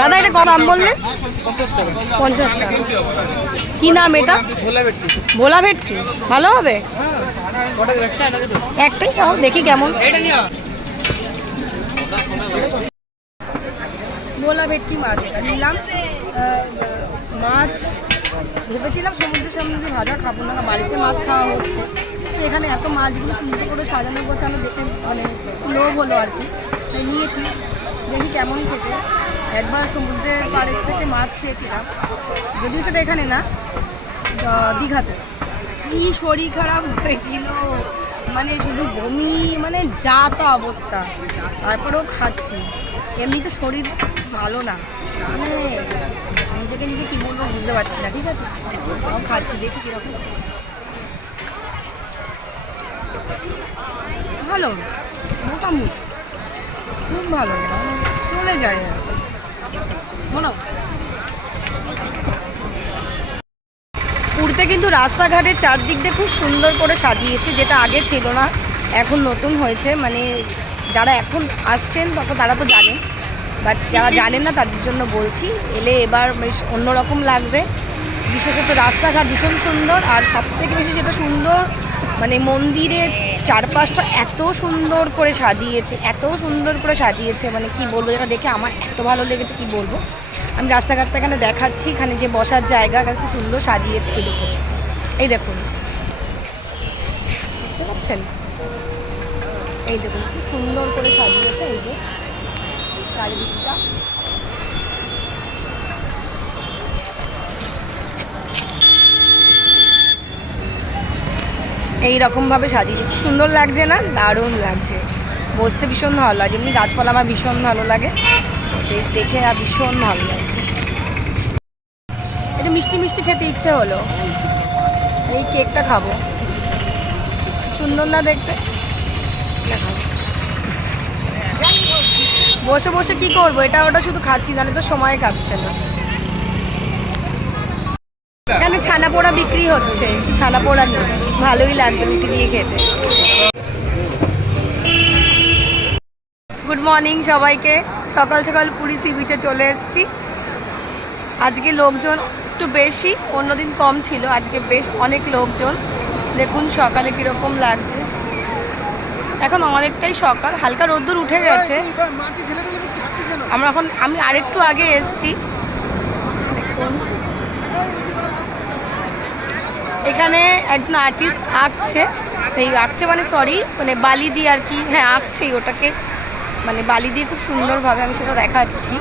দাদা এটা কত দাম বললেন? 50 টাকা। 50 টাকা। কি নাম এটা? ভোলা ভেটকি। ভোলা ভেটকি ভালো হবে? একটাই তাও দেখি কেমন। ভোলা ভেটকি মাছ এটা নিলাম। মাছ ভেবেছিলাম সমুদ্রের সামনে ভাজা খাবো না, বাড়িতে মাছ খাওয়া হচ্ছে। এখানে এত মাছগুলো সুন্দর করে সাজানো গোছানো দেখে মানে লোভ হলো আর কি, নিয়েছি। দেখি কেমন খেতে। একবার সমুদ্রের পাড়ের থেকে মাছ খেয়েছিলাম, যদিও সেটা এখানে না, দীঘাতে। কি শরীর খারাপ হয়েছিল, মানে শুধু বমি, মানে যা তা অবস্থা। তারপরেও খাচ্ছি। এমনি তো শরীর ভালো না, মানে নিজেকে নিজে কী বলবো বুঝতে পারছি না। ঠিক আছে, খাচ্ছি, দেখি কীরকম। ভালো, মোটামুটি খুব ভালো, মানে চলে যায় আর মনে। পুরীতে কিন্তু রাস্তাঘাটের চারদিক দিয়ে খুব সুন্দর করে সাজিয়েছে, যেটা আগে ছিল না, এখন নতুন হয়েছে। মানে যারা এখন আসছেন তারা তো জানেন, বাট যারা জানেন না তাদের জন্য বলছি, এলে এবার বেশ অন্যরকম লাগবে। বিশেষত রাস্তাঘাট ভীষণ সুন্দর, আর সবথেকে বেশি যেটা সুন্দর মানে মন্দিরের চারপাশটা এত সুন্দর করে সাজিয়েছে, এত সুন্দর করে সাজিয়েছে, মানে কি বলবো, যেটা দেখে আমার এত ভালো লেগেছে কি বলবো। আমি রাস্তাঘাটটা এখানে দেখাচ্ছি, এখানে যে বসার জায়গা খুব সুন্দর সাজিয়েছে। এই দেখুন, এই দেখুন, দেখতে পাচ্ছেন? এই দেখুন খুব সুন্দর করে সাজিয়েছে, এই যে চারিদিকটা। এইরকমভাবে সাজিয়েছে, কি সুন্দর লাগছে না? দারুণ লাগছে, বসতে ভীষণ ভালো লাগে। এমনি গাছপালা আমার ভীষণ ভালো লাগে, বেশ দেখে আর ভীষণ ভালো লাগছে। একটু মিষ্টি মিষ্টি খেতে ইচ্ছে হলো, এই কেকটা খাবো। সুন্দর না দেখতে? বসে বসে কি করবো, এটা ওটা শুধু খাচ্ছি, না তো সময় কাটছে না। এখানে ছানা পোড়া বিক্রি হচ্ছে, ছানা পোড়া ভালোই লাগবে রুটি দিয়ে খেতে। গুড মর্নিং সবাইকে। সকাল সকাল পুরী সি বিচে চলে এসেছি। আজকে লোকজন একটু বেশি, অন্যদিন কম ছিল, আজকে বেশ অনেক লোকজন। দেখুন সকালে কীরকম লাগছে। এখন অনেকটাই সকাল, হালকা রোদ্দুর উঠে গেছে। আমি আরেকটু আগে এসেছি। দেখুন এখানে একজন আর্টিস্ট আঁকছে, মানে বালি দিয়ে আর কি, হ্যাঁ আঁকছেই ওটাকে, মানে বালি দিয়ে খুব সুন্দরভাবে। আমি সেটা দেখাচ্ছি।